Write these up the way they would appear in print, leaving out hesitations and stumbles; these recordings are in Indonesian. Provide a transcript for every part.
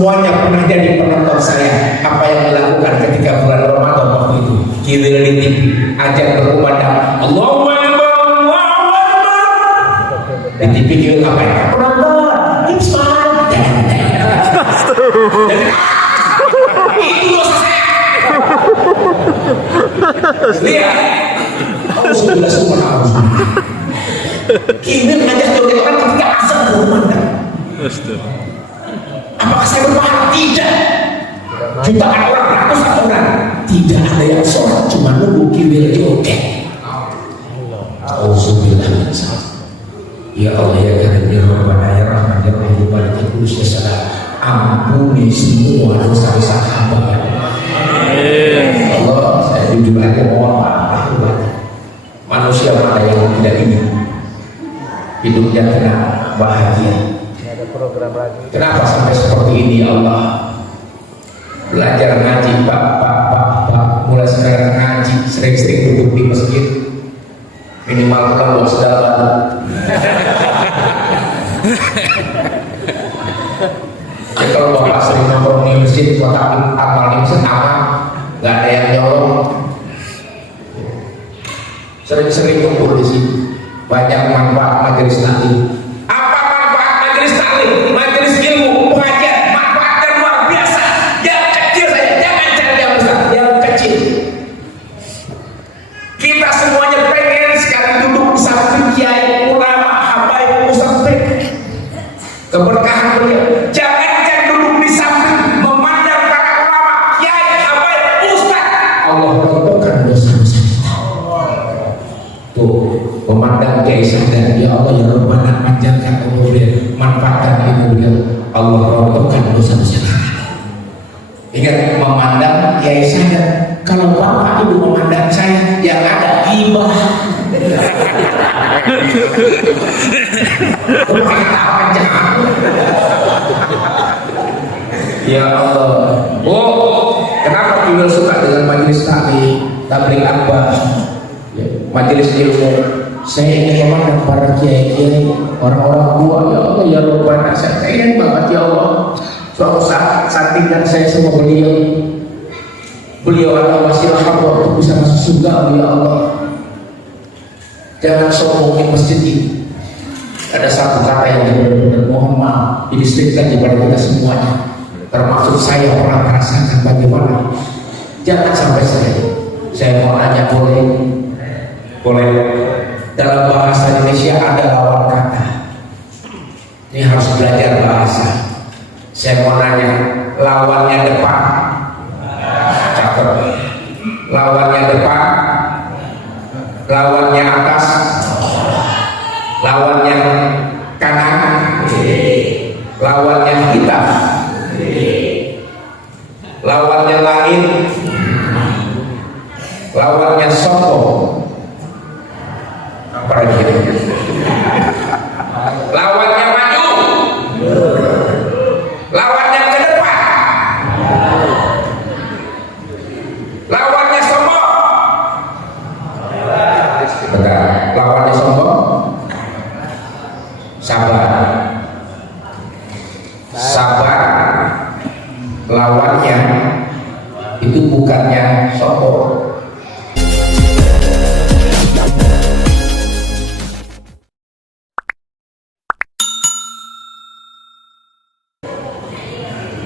semuanya pernah jadi penonton saya. Apa yang dilakukan ketika bulan Ramadan waktu itu? Giliran di TV, ajar berkumandang Allahu Akbar, Allahu Akbar. Di TV dia ngapain? Penonton, Isman. Itu dosa saya. Lihat, kamu sudah semua. Kini ngajak joget orang ketika azan berkumandang. Apakah saya berpahala? Tidak. Jutaan orang, ratusan orang, tidak ada yang sholat, cuma nunggu kiwil joget. Auzubillah. Ya Allah ya Karim ya Rabbana ya Rahman ya Rahim Malik Kudus ya Salam. Ampuni semua dosa-dosa hamba. Allah, saya jujur aja mohon maaf. Manusia mana yang tidak ingin hidupnya kena bahagia? Kenapa sampai seperti ini ya Allah? Belajar ngaji pak, mulai sekarang ngaji, sering-sering duduk di masjid, minimal kalau sedang. Ya, kalau bapak sering nongkrong di masjid, kotak amal di masjid aman, nggak ada yang nyolong. Sering-sering kumpul di sini, banyak manfaat majelis taklim. Apa manfaat majelis taklim? Majelis ilmu, pengajian, manfaatnya luar biasa. Yang kecil saja, jangan cari yang besar, yang kecil. Kita semuanya pengen sekali duduk di samping kiai, ulama, habaib, musafir. Keberkahan beliau. Jangan duduk di samping memandang para ulama, kiai, habaib, ustaz. Allah rontokkan dosa-dosa kita. Tuh, memandang kiai sadar, ya Allah ya Rabbana panjangkan umur dia, manfaatkan ilmu dia. Allah rontokkan dosa-dosa kita. Ingat, memandang kiai sadar. Kalau bapak ibu memandang saya, yang ada ghibah. Ya Allah. Oh, kenapa Kiwil suka dengan majelis tabligh akbar, ya, majelis ilmu? Saya ingin memandang para kiai-kiai, orang-orang tua. Ya Allah ya Rabbana, saya ingin banget ya Allah. Suatu saat tinggal saya sama beliau adalah wasilah hamba untuk bisa masuk surga ya Allah. Jangan sombongin masjid ini. Ada satu kata yang benar-benar mohon maaf didistribusikan kepada kita semuanya, termasuk saya pernah merasakan bagaimana. Jangan sampai saya mau nanya, boleh dalam bahasa Indonesia ada lawan kata. Ini harus belajar bahasa. Saya mau nanya, lawannya depan, cakep. Lawannya depan, lawannya atas, lawannya kanan, lawannya hitam, lawannya langit, lawannya sombong. Apa lagi? Lawannya maju, lawannya ke depan, lawannya sombong. Bentar, lawannya sombong, sabar, lawannya itu bukannya sombong.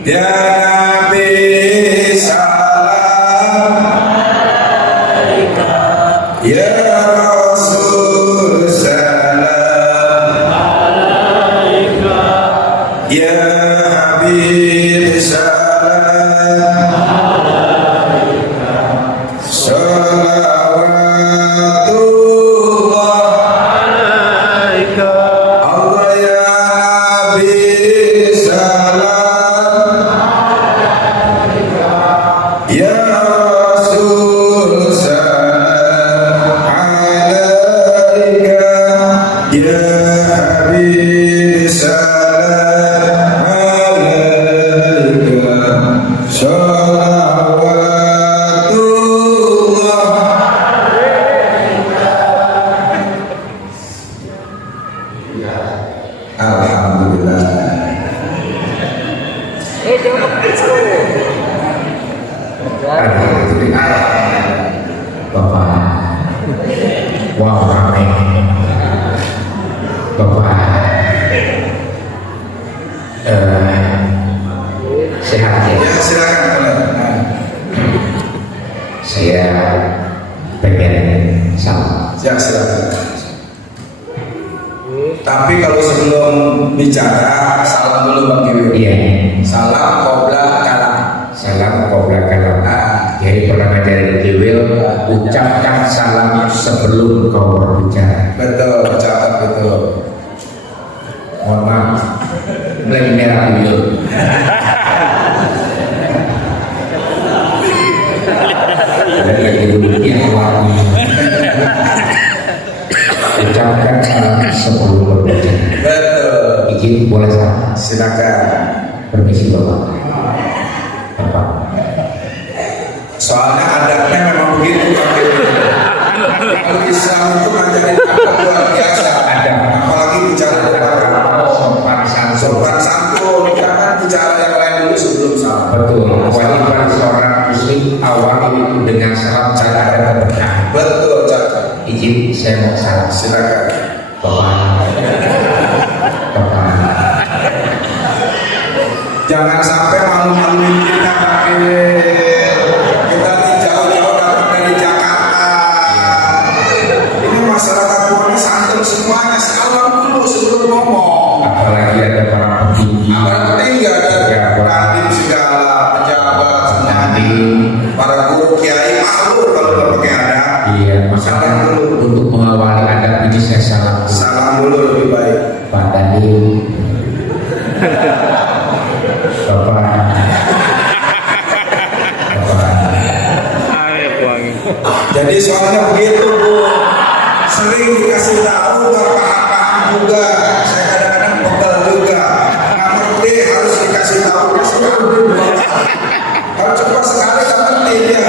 Ya Nabi salam alaika, ya Rasul salam alaika, ya Habib salam alaika, salawatullah alaika, Allah ya Nabi salam. Ya Rasul salam alaika, ya Habib salam alaika, salawatullah alaika. Alhamdulillah. Bapak, wow ramai. Bapak, sehat ya? Ya silakan. Saya pengen salam. Ya silakan. Tapi kalau sebelum bicara salam dulu Bang Kiwil. Iya. Salam qobla kalam. Salam qobla kalam. Jadi pernah ngajarin Kiwil, ucapkan salam sebelum kau berbicara. Betul, catat betul. Mohon maaf, lagi merah dulu. Ada lagi duduk yang wangi. Ucapkan salam sebelum berbicara. Betul. Izin boleh salam. Silakan. Permisi Bapak. Bapak. Soalnya adatnya memang begitu Bang Kiwil. Kalau Islam itu ngajarin apa luar biasa. Ada. Apalagi bicara depan Sopan santun. sopan santun. Jangan bicara yang lain dulu sebelum salam. Betul. Kewajiban seorang muslim awali itu dengan salam cara dan berkah. Betul, catat. Izin saya mau salam. Silakan. Bapak. Bapak. Jangan sampai malu-maluin kita Bang Kiwil. Kita nih jauh-jauh datang dari Jakarta. Ini masyarakat Purworejo santun semuanya. Salam dulu sebelum ngomong. Apalagi ada para petinggi. Apalagi tinggi ada kadin segala pejabat semua. Nanti Para guru kiai malu kalau nggak pakai adab. iya masalah untuk mengawali adab ini saya salam dulu. Salam dulu lebih baik. Pak Dani. Bapak. Jadi soalnya begitu Bu, sering dikasih tahu nggak paham-paham juga. Saya kadang-kadang pegel juga. Nggak ngerti harus dikasih tahu. Kalau cepat sekali nggak ngerti dia.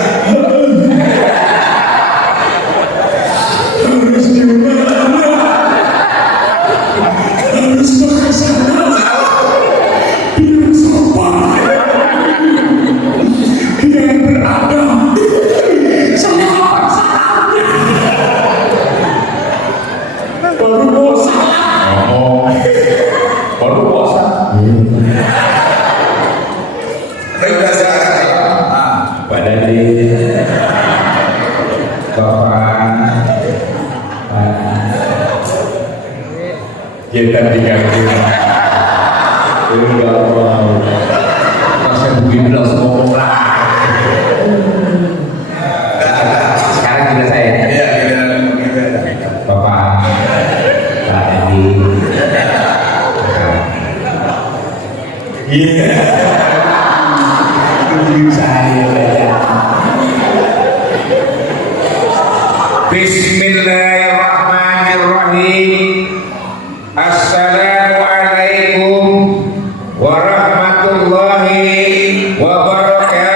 Baru puasa. Udah silakan. Pak Dani. Bapak. Kita diganti. Enggak mau. Masa begini langsung ngomong lah. Sekarang kita saya. Iya, kita Bapak. Pak Dani. Iya. Bismillahirrahmanirrahim. Assalamualaikum warahmatullahi wabarakatuh.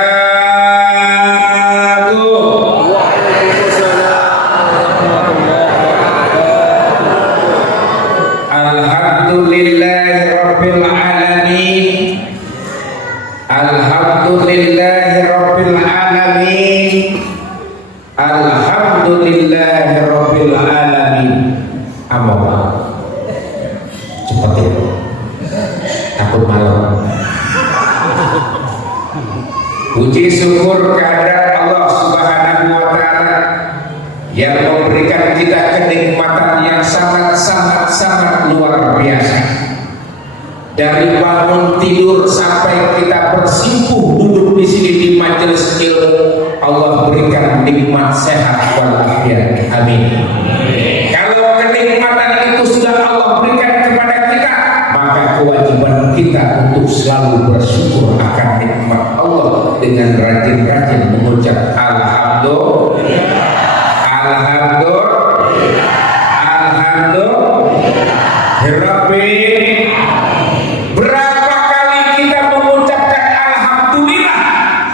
Alhamdulillahirabbil alamin. Alhamdulillahirabbil alamin. Alhamdulillahirabbil alamin. Amoga. Cepat ya. Takut malam. Puji syukur kehadirat Allah Subhanahu wa taala yang memberikan kita kenikmatan yang sangat luar biasa. Dari bangun tidur sampai kita bersimpuh duduk di sini di majelis ilmu, Allah berikan nikmat sehat walafiat. Amin. Kalau kenikmatan itu sudah Allah berikan kepada kita, maka kewajiban kita untuk selalu bersyukur akan nikmat Allah dengan rajin-rajin mengucap alhamdulillah, alhamdulillah, alhamdulillah. Berapa kali kita mengucapkan alhamdulillah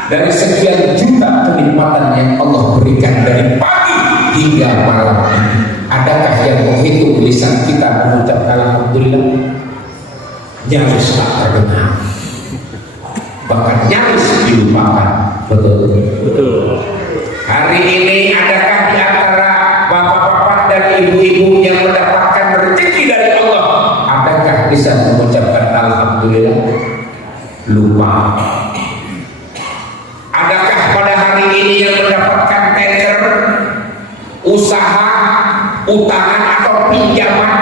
dari sekian juta kenikmatan yang Allah berikan dari pagi hingga malam ini? Adakah yang menghitung lisan kita mengucap alhamdulillah? Nyaris tak terdengar. bahkan nyaris dilupakan. Betul. Hari ini adakah di antara bapak-bapak dan ibu-ibu yang mendapatkan rezeki dari Allah, adakah bisa mengucapkan alhamdulillah? Lupa. Adakah pada hari ini yang mendapatkan tender, usaha, utangan atau pinjaman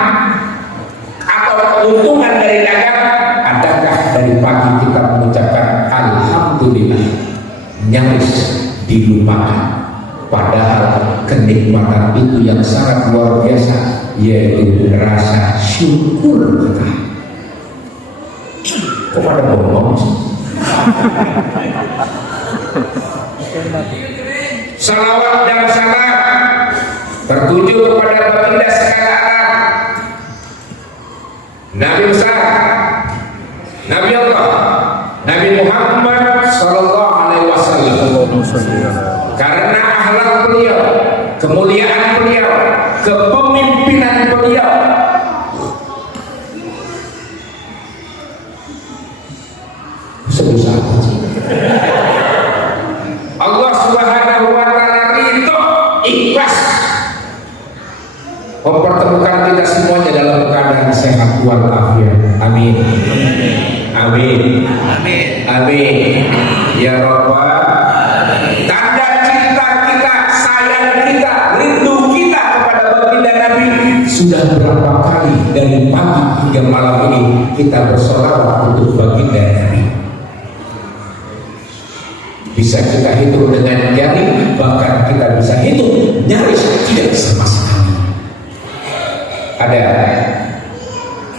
atau keuntungan dari dagang, adakah dari pagi kita mengucapkan alhamdulillah? Nyaris dilupakan. Padahal kenikmatan itu yang sangat luar biasa, yaitu rasa syukur kita. Kok pada bohong? Salawat dan salam tertuju kepada baginda segala alam, Nabi besar, Nabi Allah, Nabi Muhammad Sallallahu Alaihi Wasallam. Karena akhlak beliau, kemuliaan beliau, kepemimpinan beliau, sebesar Allah Subhanahu wa taala ridho, ikhlas mempertemukan kita semuanya dalam keadaan sehat walafiat. Amin. Amin. Amin. Amin. Ya Rabbal. Tanda cinta kita, sayang kita, rindu kita kepada baginda Nabi sudah berapa kali dari pagi hingga malam ini kita bersolawat untuk baginda Nabi. Bisa kita hitung dengan jari, bahkan kita bisa hitung nyaris tidak sama sekali.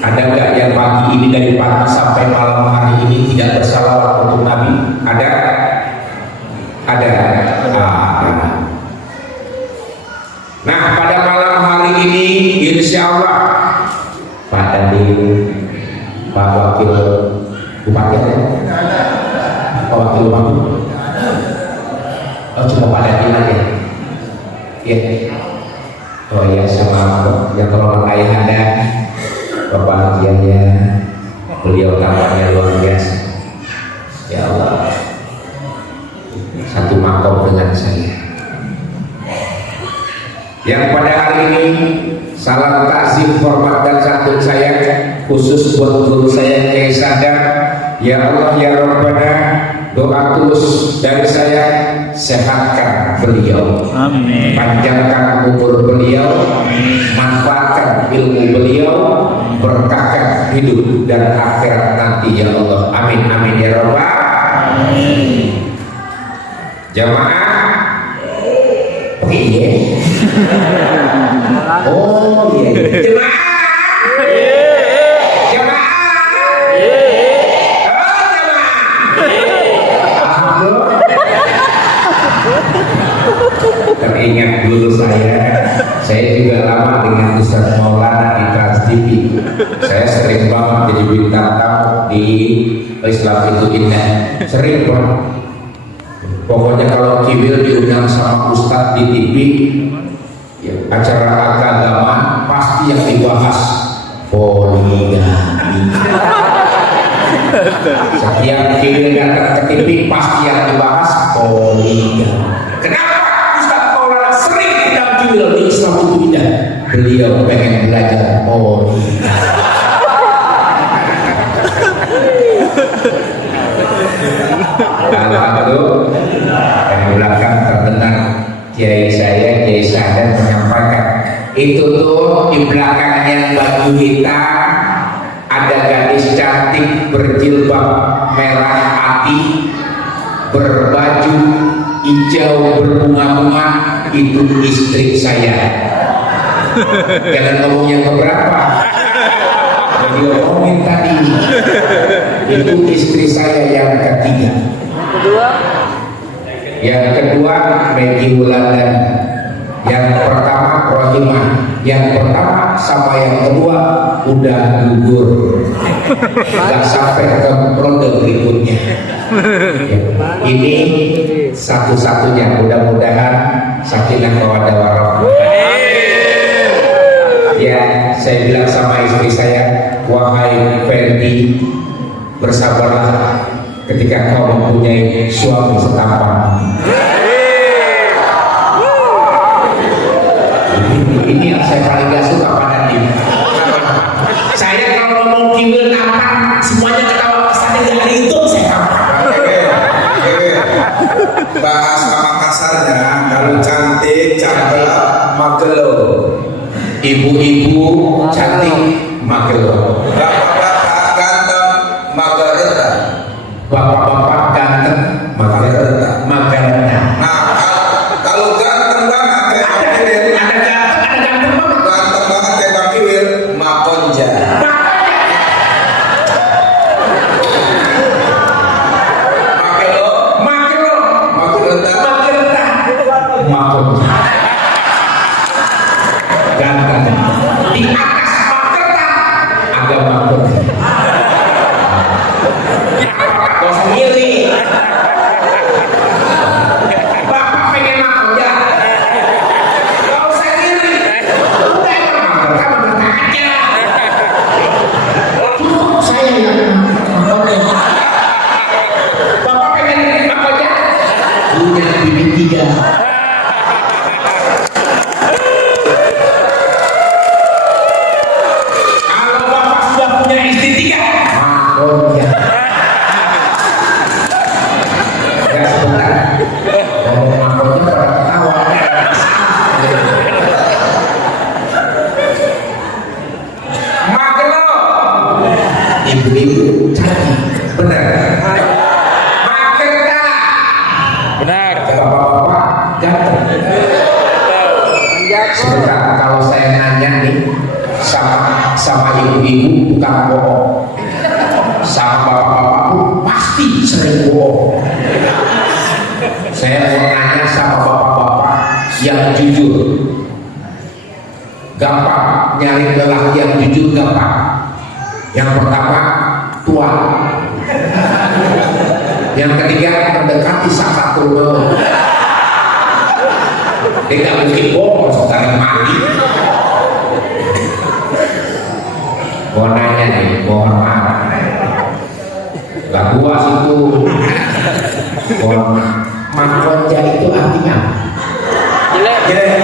Ada nggak yang pagi ini dari pagi sampai malam hari ini tidak bersalawat untuk Nabi? Ada. Nah, pada malam hari ini insya Allah Pak Dandi, Pak Wakil Bupati ada? Pak Wakil Bupati? Oh, cuma Pak Dandi aja. Iya. Oh ya, sama yang tolong ayah Anda, Bapak Kiainya, beliau tampaknya luar biasa. Ya Allah, satu makom dengan saya. Yang pada hari ini salam takzim, hormat dan santun saya khusus buat guru saya Kiai Sadar. Ya Allah ya Rabbana, doa tulus dari saya, sehatkan beliau, amin. Panjangkan umur beliau, amin. Manfaatkan ilmu beliau, berkahkan hidup dan akhirat nanti ya Allah, amin amin ya Rabbal. Amin. Jamaah, iya. Oh iya. Jemaah. Teringat dulu saya juga lama dengan Ustaz Maulana di Trans TV. Saya sering banget jadi bintang tamu di Islam itu Indah. Sering banget. Pokoknya kalau Kibil diundang sama Ustaz di TV, ya, acara agama pasti yang dibahas poligami. Setiap Kibil datang ke TV pasti yang dibahas poligami. Kenapa Ustaz Maulana sering undang Kibil di Islam itu Indah? Beliau pengen belajar poligami. Alhamdulillah, di belakang terdengar Kiai saya, Kiai Sadar menyampaikan itu tuh di belakangnya baju hitam ada gadis cantik berjilbab merah hati, berbaju hijau berbunga-bunga, itu istri saya. Jangan ngomong yang keberapa, jadi ngomongin tadi itu istri saya yang ketiga. Yang kedua Maggie Wulandari, yang pertama Rohimah, yang pertama sama yang kedua udah gugur, nggak sampai ke ronde berikutnya. Ya, ini satu-satunya, mudah-mudahan sakinah mawaddah warahmah. Ya, saya bilang sama istri saya, wahai Fendi, bersabarlah ketika ketika kau mempunyai suami setampan. Ini yang saya paling gak suka pada dia. Saya kalau ngomong kiwil apa semuanya ketawa kesannya gak ada itu saya tahu. Bahasa Makassarnya kalau cantik, cakep, magelo. Ibu-ibu cantik magelo. Bapak-bapak ganteng, magareta. Bapak-bapak ganteng Magareta. magareta. Nah, kalau ganteng banget kayak Bang Kiwil, Ada ganteng banget. ganteng banget kayak Bang Kiwil, makonja. Magelo, Magelo, magareta. magareta, makonja. Ganteng. Di atas magareta ada makonja. Kau sendiri. Bapak pengen makonja. Kau sendiri. Udah magareta aja. Cukup saya yang makonja. Bapak pengen makonja. Punya bibit 3. Kalau bapak sudah punya istri 3, makonja. Ya sebentar. Ngomong makonja pada ketawa. Magelo. Ibu-ibu cantik, benar. Magerta. Benar. Bapak-bapak ganteng. Sebentar, kalau saya nanya nih sama ibu-ibu bukan bohong, sama bapak-bapak pun pasti sering bohong. Saya mau nanya sama bapak-bapak yang jujur. Gampang nyari lelaki yang jujur, gampang. Yang pertama tua, yang ketiga mendekati sakatul maut. Dia nggak mungkin bohong sekarang mati. Mau nanya nih, mohon maaf. Lah gua situ, mohon maaf. Makonja itu artinya apa? Jelek.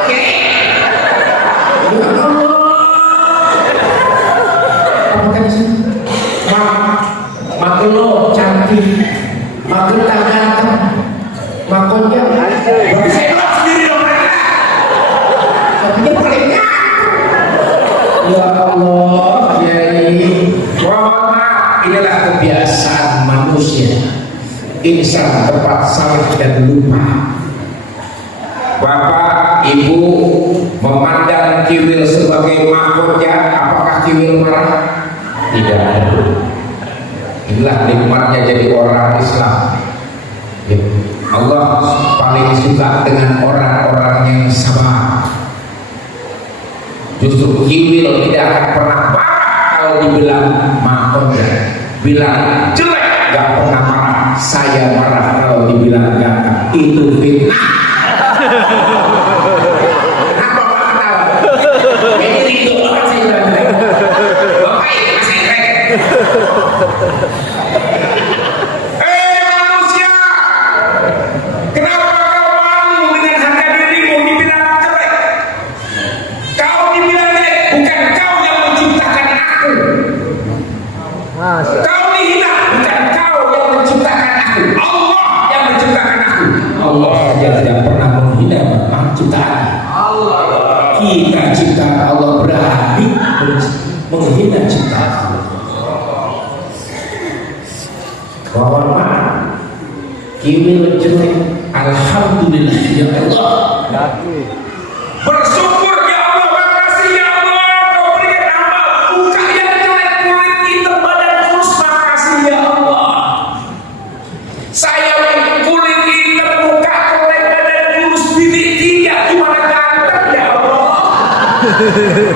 Oke. Ya Allah. Apa tadi sih? Magelo cantik, magerta ganteng, makonja. Berarti saya doang sendiri dong mereka. Tapi paling ganteng. Ya Allah, Kiai. Mohon maaf, inilah kebiasaan manusia. Insan tepat salah dan lupa. Bapak, Ibu memandang Kiwil sebagai mahkota, apakah Kiwil marah? Tidak. Inilah nikmatnya jadi orang Islam. Ya. Allah paling suka dengan orang-orang yang sabar. Justru Kiwil tidak akan pernah marah kalau dibilang mahkota. Bilang jelek, gak pernah marah. Saya marah kalau dibilang ganteng. Itu fitnah. Kenapa Bapak ketawa? Kayaknya itu orang saya bilang. Bapak ini masih keren. Manusia, kenapa kau malu dengan harga dirimu dibilang jelek? Kau dibilang jelek, bukan kau yang menciptakan aku. Kau dihina, bukan kau yang menciptakan aku. Allah yang menciptakan aku. Allah saja tidak pernah menghina ciptaan. Kita ciptaan Allah berani menghina ciptaan. Mohon maaf, Kiwil jelek. Alhamdulillah ya Allah. Bersyukur ya Allah, makasih ya Allah. Kau berikan amal muka yang jelek, kulit hitam, badan kurus. Makasih ya Allah. Saya kulit hitam, muka jelek, badan kurus, bibit 3, gimana ganteng ya Allah.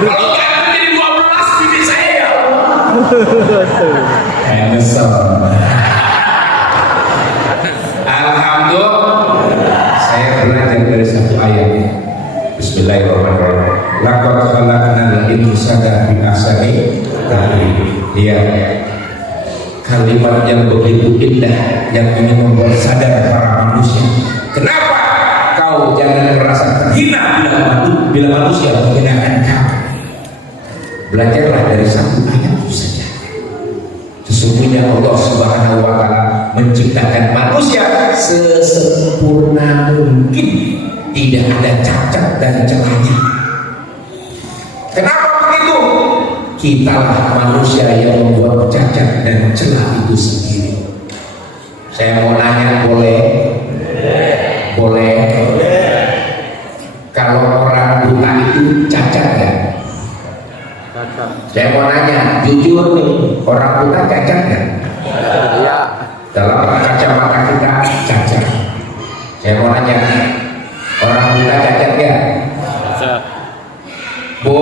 Kalau ganteng jadi 12 bibit saya ya Allah. Kayak nyesel. Alhamdulillah, saya belajar dari satu ayat. Bismillahirrahmanirrahim. Laqad khalaqnal insana fi ahsani taqwim. Iya. Kalimat yang begitu indah yang ingin membuat sadar para manusia. Kenapa kau jangan merasa terhina bila manusia menghinakan kau? Belajarlah dari satu ayat itu saja. Sesungguhnya Allah Subhanahu wa Ta'ala menciptakan manusia sesempurna mungkin, tidak ada cacat dan celahnya. Kenapa begitu? Kitalah manusia yang membuat cacat dan celah itu sendiri. Saya mau nanya, boleh? Boleh. Kalau orang buta itu cacat nggak? Saya mau nanya, jujur nih, orang buta cacat nggak? Iya. Dalam kacamata kita cacat. Saya mau nanya, orang buta cacat nggak? Bu,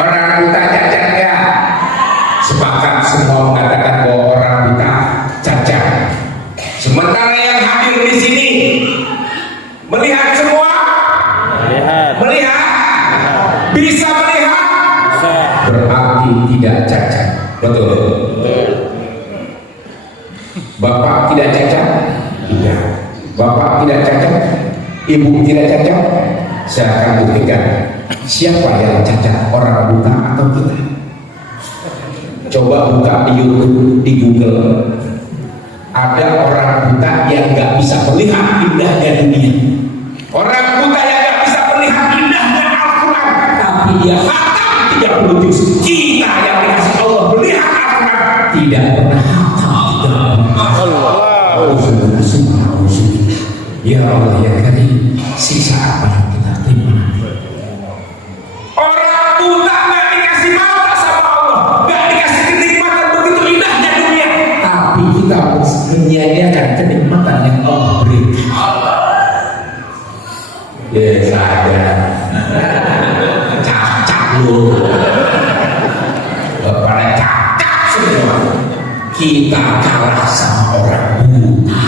orang buta cacat nggak? Sepakat semua mengatakan bahwa orang buta cacat. Sementara yang hadir di sini melihat semua, melihat, bisa melihat, berarti tidak cacat. Betul. Bapak tidak cacat? Tidak. Bapak tidak cacat? Ibu tidak cacat? Saya akan buktikan siapa yang cacat, orang buta atau kita. Coba buka di YouTube, di Google. Ada orang buta yang nggak bisa melihat indahnya dunia. Orang buta yang nggak bisa melihat indahnya Al-Quran, tapi dia khatam 30 juz. Kita yang dikasih Allah melihat Al-Quran tidak pernah khatam 30 juz. Ya Allah ya Karim, sisa apa yang kita terima? Orang buta nggak dikasih mata sama Allah, nggak dikasih kenikmatan begitu indahnya dunia, tapi kita menyia-nyiakan kenikmatan yang Allah beri. Ya saja, cacat lu, pada cacat semua. Kita kalah sama orang buta.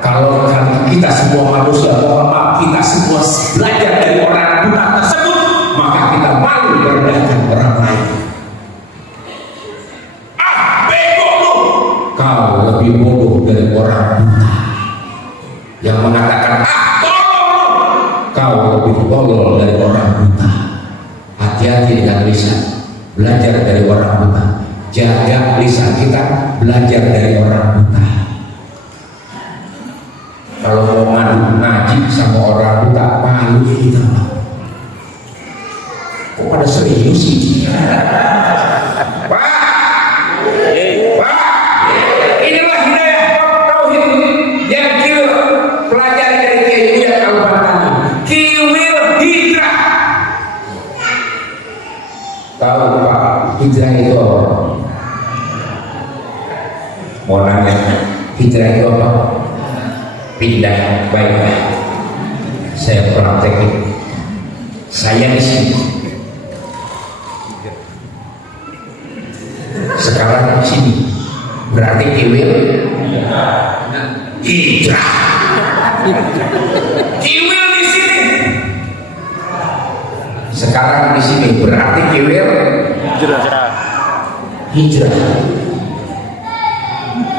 Kalau kita semua manusia, mohon maaf, kita semua belajar dari orang buta tersebut, maka kita malu merendahkan orang lain. Ah, bego lu! Kau lebih bodoh dari orang buta yang mengatakan, ah, tolong lu! Kau lebih tolol dari orang buta. Hati-hati dengan lisan, belajar dari orang buta. Jaga lisan kita, belajar dari orang buta. Kalau mau ngaji sama orang buta, malu kita. Kok pada serius sih? Pak, inilah hidayah tauhid yang kita pelajari dari Kiai Buya Al-Bantani. Kiwil hijrah. Tahu Pak, hijrah itu apa? Mau nanya, hijrah itu apa? Pindah. Baiklah, saya praktekin. Saya di sini, sekarang di sini, berarti kiwil hijrah. Kiwil di sini, sekarang di sini, berarti kiwil hijrah.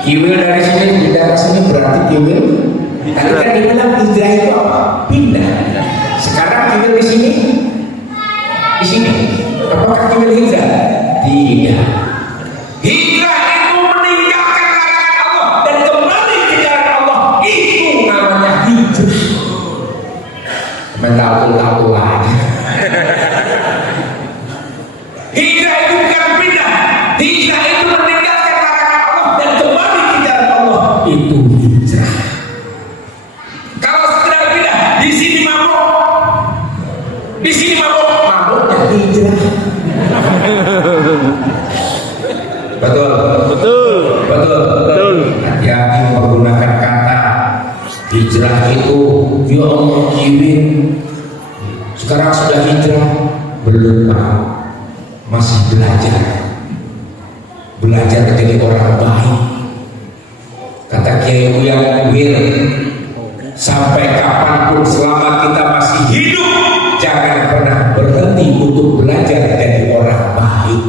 Kiwil dari sini pindah ke sini berarti kiwil. Tadi kan dibilang hijrah itu apa? Pindah. Sekarang kiwil di sini, di sini. Apakah kiwil hijrah? Tidak. Hijrah itu meninggalkan larangan Allah dan kembali ke jalan Allah. Itu namanya hijrah. Mental-mental aja. Hijrah itu bukan pindah. Hijrah itu meninggalkan larangan Allah dan kembali ke jalan Allah. Itu hijrah. Kalau sekedar pindah, di sini mabuk, di sini mabuk, mabuknya hijrah. Betul, betul, betul, betul. Hati-hati menggunakan kata hijrah itu. Ya Allah kirim. Sekarang sudah hijrah, belum tahu, masih belajar. Belajar menjadi orang baik. Kata Kiai Buya Wir, sampai kapanpun selama kita masih hidup, jangan pernah berhenti untuk belajar jadi orang baik.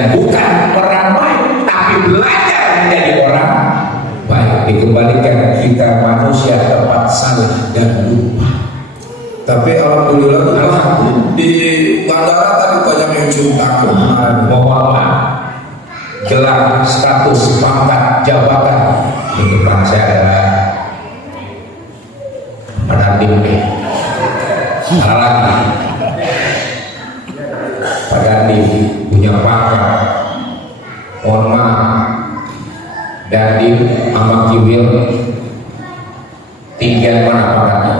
dan bukan orang baik, tapi belajar menjadi orang baik. Dikembalikan kita manusia tempat salah dan lupa. Tapi alhamdulillah di bandara tadi banyak yang cium takut. Mohon maaf, gelar status pangkat jabatan di depan saya adalah Padadim B. Salah lagi, Padadim punya pangkat. Mohon maaf, Dadim sama Kiwil tinggian mana pangkatnya?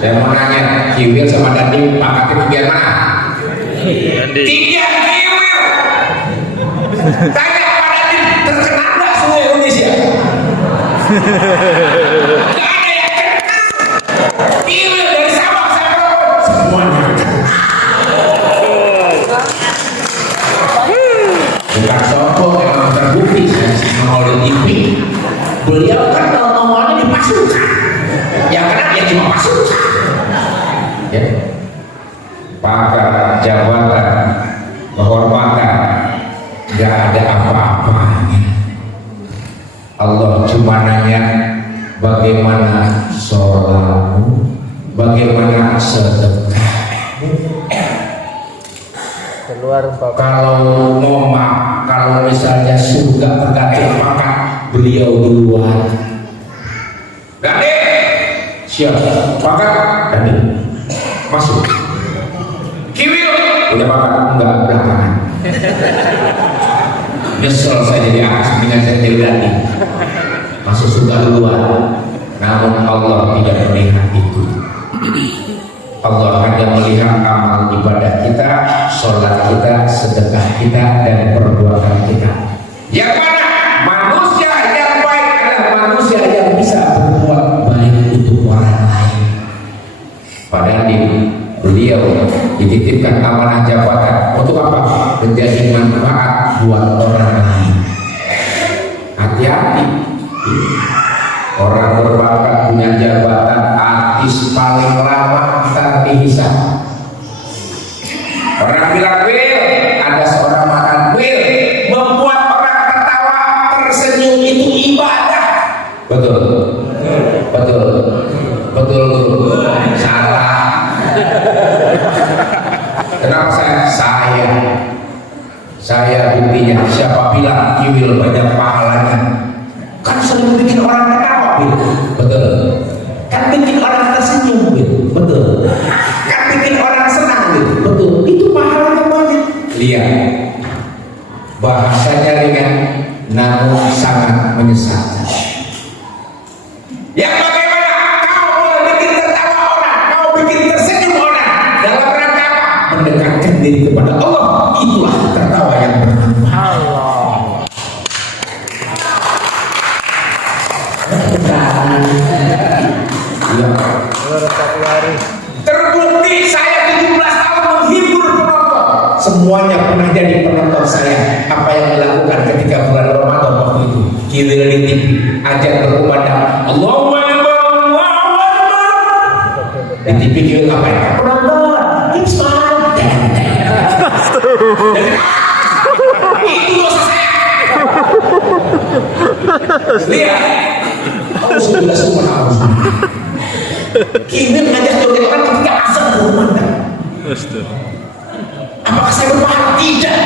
Saya mau nanya, Kiwil sama Dadim pangkatnya tinggian mana? Tinggian Kiwil. Tanya Padadim, terkenal nggak seluruh Indonesia? Nggak ada yang kenal. Kiwil dari Sabang sampai Merauke semuanya kenal. Bukan sombong, memang terbukti saya oleh TV. Beliau kan ngomongnya di pasukan, yang kena dia cuma pasukan. Ya, pangkat jabatan, kehormatan, nggak ada apa-apanya. Allah cuma nanya bagaimana sholatmu, bagaimana sedekahmu. Kalau ngomong, kalau misalnya surga tergantung pangkat beliau duluan. Gade, siap pangkat Gade masuk. Kiwil punya pangkat enggak belakangan. Nyesel saya jadi akas dengan saya jadi Gade. Masuk surga duluan. Namun Allah tidak melihat itu. Allah hanya melihat amal ibadah kita, sholat kita, sedekah kita, dan perbuatan kita. Yang mana manusia yang baik adalah manusia yang bisa berbuat baik untuk orang lain. Padahal beliau dititipkan amanah jabatan untuk apa? Menjadi manfaat buat orang lain. Hati-hati. Orang berbakat punya jabatan, artis paling lama kita dihisap. Orang bilang Will, ada seorang makan Will, membuat orang tertawa tersenyum itu ibadah. Betul, betul, betul, salah. Kenapa saya buktinya. Siapa bilang Kiwil banyak pahalanya? Kan sering bikin orang tertawa, betul. Kan bikin orang tersenyum, betul. Kan bikin orang senang, betul. Itu pahalanya banyak. Lihat, bahasanya ringan, namun sangat menyesatkan. Yang bagaimana kau mau bikin tertawa orang, kau bikin tersenyum orang dalam rangka apa? Mendekatkan diri kepada Allah. Itulah tertawa yang bermanfaat. Terbukti saya 17 tahun menghibur penonton. Semuanya pernah jadi penonton saya. Apa yang dilakukan ketika bulan Ramadan waktu itu? Kiwil di TV, ajak berkumandang Allahu Akbar, Allahu Akbar. Di TV Kiwil apa ya? Penonton, Isman. Itu dosa saya. Lihat. Alhamdulillah subhanallah. Kiwil ngajak joget orang ketika azan berkumandang. Apakah saya berpahala? Tidak.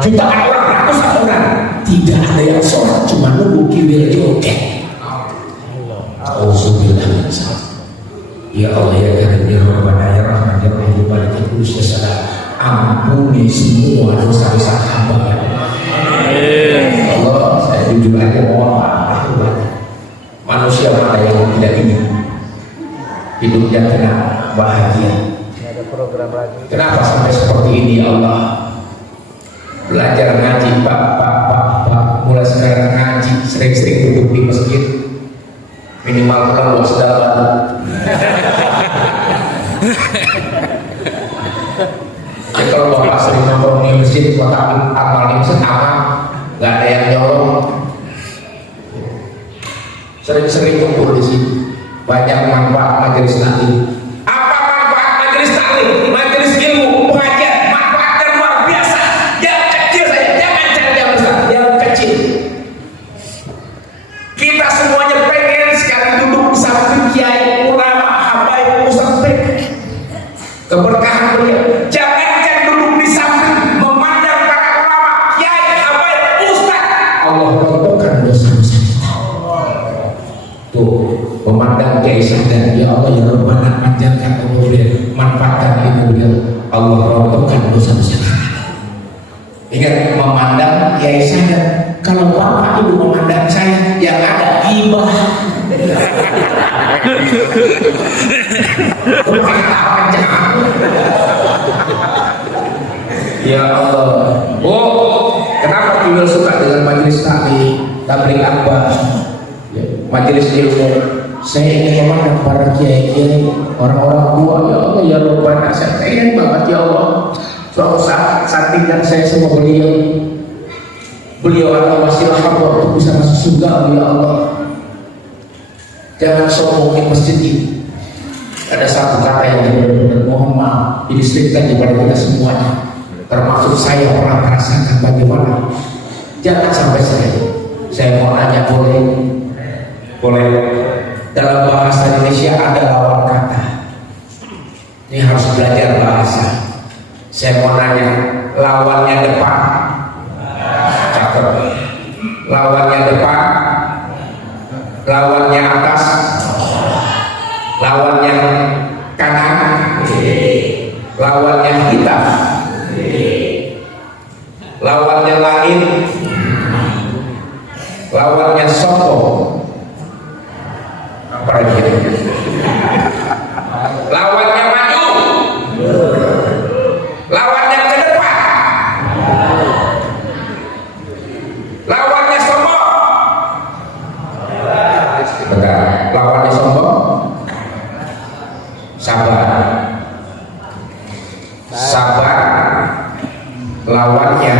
Jutaan orang, ratusan orang, tidak ada yang sholat, cuma nunggu Kiwil joget. Alhamdulillah. Ya Allah ya Karim ya Rabbana ya Rahman ya Rahim Malik Kudus ya Salam. Ampuni semua dosa-dosa hamba ya Allah. Saya jujur aja mohon maaf. Manusia mana yang tidak ingin hidupnya tenang, bahagia? Kenapa sampai seperti ini ya Allah? Belajar ngaji, Pak, mulai sekarang ngaji, sering-sering duduk di masjid, minimal kalau sedang. Jadi kalau Bapak sering nongkrong di masjid, kotak amal di masjid aman, nggak ada yang nyolong. Sering-sering kumpul di sini, banyak manfaat majelis taklim. Apa manfaat majelis taklim? Majelis ilmu, pengajian, manfaatnya luar saja, ya Allah ya Rabbana panjangkan umur beliau, manfaatkan ilmu beliau, Allah robohkan dosa-dosa. Ingat, memandang kiai saya, kalau bapak ibu memandang saya, yang ada gibah. Ya Allah. Oh, kenapa beliau suka dengan majelis tabligh akbar, ya, majelis ilmu? Saya ingin memandang para kiai-kiai, orang-orang tua, ya Allah ya Rabbana, saya ingin banget ya Allah. Suatu saat sampingkan saya sama beliau adalah wasilah hamba untuk bisa masuk surga, ya Allah. Jangan sombongin masjid ini. Ada satu kata yang benar-benar mohon maaf didistrikkan kepada kita semuanya, termasuk saya pernah merasakan bagaimana. Jangan sampai saya mau nanya, boleh dalam bahasa Indonesia ada lawan kata, ini harus belajar bahasa. Saya mau nanya, lawannya depan cakep, lawannya depan, lawannya atas, lawannya kanan, lawannya hitam, lawannya langit, lawannya sombong, apa lagi? Lawannya maju, lawannya ke depan, lawannya sombong. Bentar, lawannya sombong, sabar. Sabar lawannya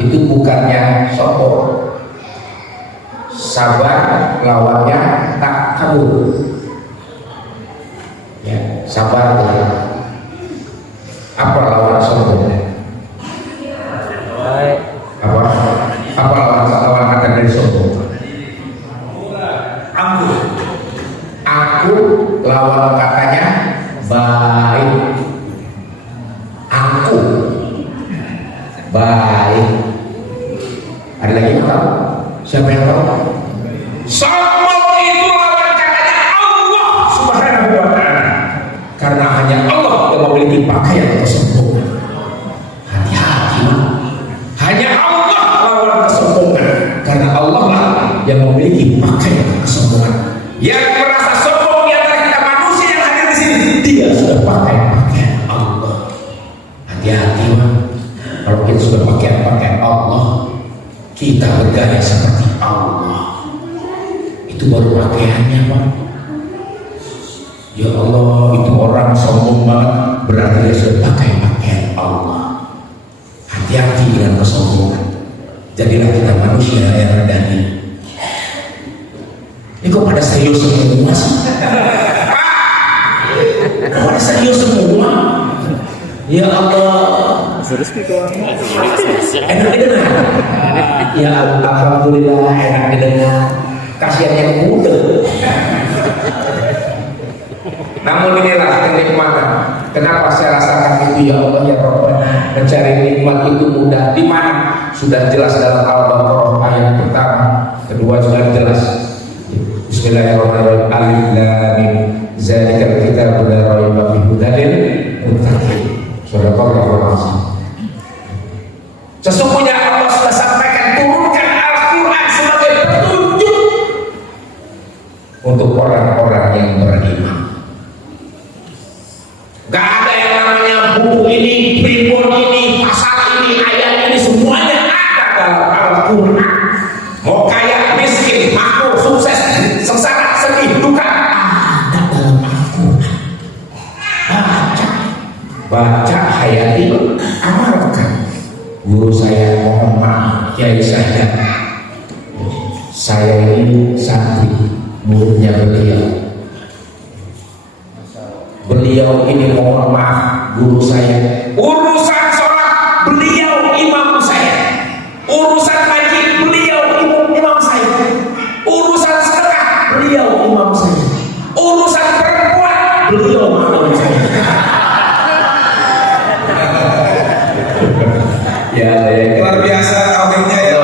itu bukannya sombong. Sabar lawannya tak kabur. Ya, sabar ya. Apa lawan sombong? Apa lawan kata dari sombong? Aku lawan katanya baik. Aku baik. Ada lagi yang tahu? Siapa yang tahu? Sombong itu lawan katanya Allah Subhanahu wa ta'ala. Karena hanya Allah yang memiliki pakaian kesombongan. Hati-hati, hanya Allah lawan kesombongan. Karena Allah lah yang memiliki pakaian kesombongan. Yang merasa sombong di antara kita manusia yang hadir di sini, dia sudah pakai pakaian Allah. Hati-hati, kalau kita sudah pakaian Allah, kita bergaya seperti Allah. Itu baru pakaiannya, Pak. Ya Allah, itu orang sombong banget, berarti dia sudah pakai pakaian Allah. Hati-hati dengan kesombongan. Jadilah kita manusia yang rendah diri. Ini kok pada serius semua sih? Kok pada serius semua? Ya Allah, enak didengar. Ya Alhamdulillah, enak didengar. Kasihan yang muda. Namun inilah kenikmatan. Kenapa saya rasakan itu, ya Allah ya Rabbana. Mencari nikmat itu mudah. Di mana? Sudah jelas dalam Al-Baqarah ayat pertama, kedua sudah jelas. Bismillahirrahmanirrahim. Alif Lam Mim. Zalikal kitabu la raiba fihi hudan lil muttaqin. Shadaqallahul azim. Sesungguhnya Allah sudah sampaikan, turunkan Al-Quran sebagai petunjuk untuk orang-orang yang beriman. Gak ada yang namanya buku ini, primbon ini, pasal ini, ayat ini, semuanya ada dalam Al-Quran. Mau kaya, miskin, makmur, sukses, sengsara, sedih, duka, ada dalam Al-Quran. Baca, hayati, amalkan. Guru saya mohon maaf, kiai saya ini santri, muridnya beliau ini mohon maaf, guru saya. Urusan sholat beliau imam saya, urusan haji beliau imam saya, urusan sedekah beliau imam saya, urusan perempuan beliau imam saya. Ya, Luar biasa tauhidnya ya.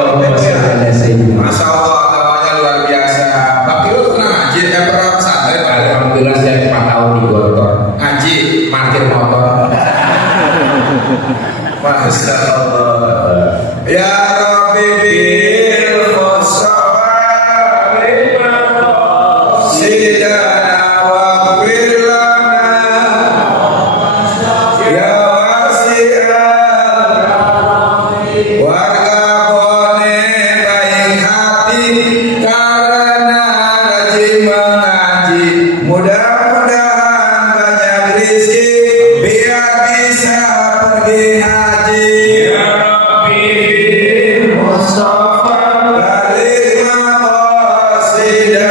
Masya Allah, tawanya luar biasa. Tapi lu pernah ngaji, pernah pesantren? Masya Allah. Ya Rabbi bil Mustafa sidana wa lana ya wasi'al warga bone baik hati karena rajin mengaji mudah-mudahan banyak rezeki biar bisa pergi haji. Ya Rabbi bil Mustafa Balik maqasidana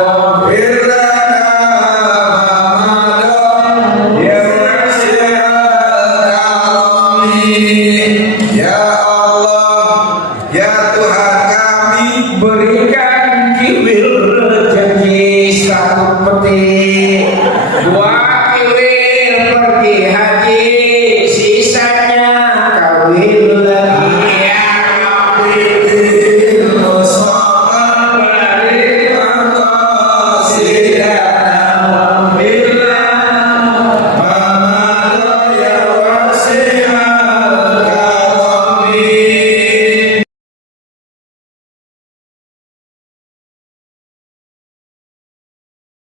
waghfir lana ma madha ya wasi'al karami. Ya Allah, ya Tuhan kami, berikan kiwil rezeki satu peti, dua kiwil pergi haji,